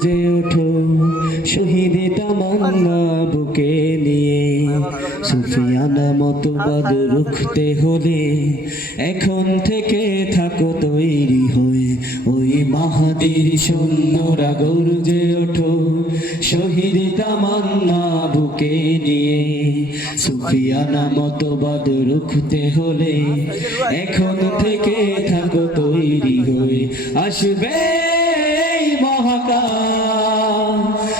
যে ওঠো, শহীদ তামান্না বুকে নিয়ে, সুফিয়ানা মতবাদ রুখতে হলে, এখন থেকে থাকো তৈরি হয়ে, ওই মাহাদির সৈন্যরা গর্জে ওঠো, শহীদ তামান্না বুকে নিয়ে, সুফিয়ানা মতবাদ রুখতে হলে, এখন থেকে থাকো তৈরি হয়ে, আসবে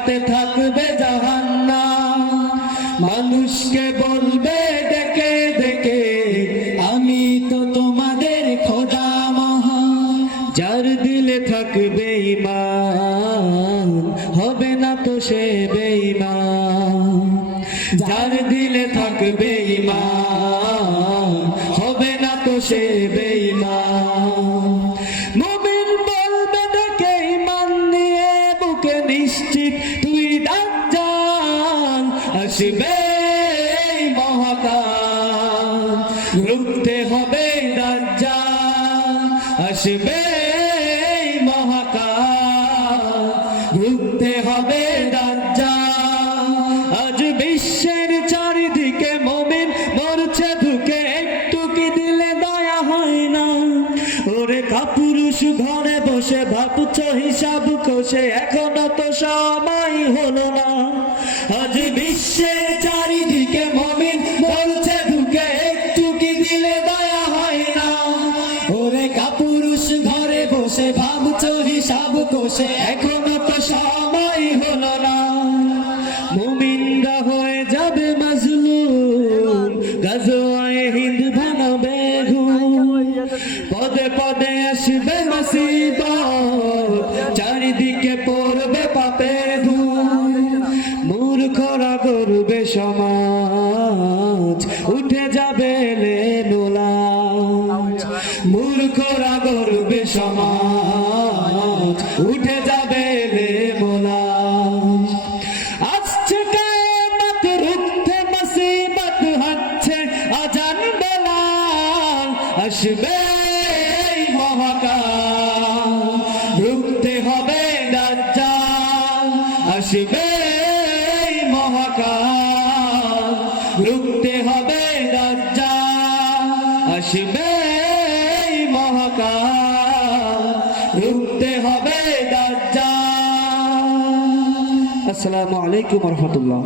হাতে থাকবে জাহান্নাম। মানুষকে বলবে, ডেকে ডেকে, আমি তো তোমাদের খোদা মহান। যার দিলে থাকবে হবে না তো সে বেঈমান। যার দিলে থাকবে ইমান হবে না তো সে আসবে মহাকাল। রুখতে হবে দাজ্জাল আসবে মহাকাল। রুখতে হবে দাজ্জাল আজ বিশ্বের চারিদিকে মমিন মরছে ঢুকে একটু কি দিলে দয়া হয় না। ওরে কাপুরুষ ঘরে বসে ভাবছ, হিসাব কষে এখনও তো সময় হলো না। বসে ভাবছ হিসাব কষে। এখনও তো সময় হলো না। মুমিনরা হয়ে যাবে মাজলুম। গাজোয়ায় হিন্দ ভাঙবে পদে পদে আসবে মুসিবত। চারিদিকে পড়বে পাপে ধুম মূর্খরা করবে সমাজ। উঠে যাবে নোলা মূর্খরা সমাজ উঠে যাবে মোলা। আসছে কায়ামত রুখতে মুসিবত হচ্ছে, আজান বেলাল আসবে মহাকাল, রুখতে হবে দাজ্জাল আসবে রুখতে হবে দরজা আসসালামু আলাইকুম রহমতুল্লাহ।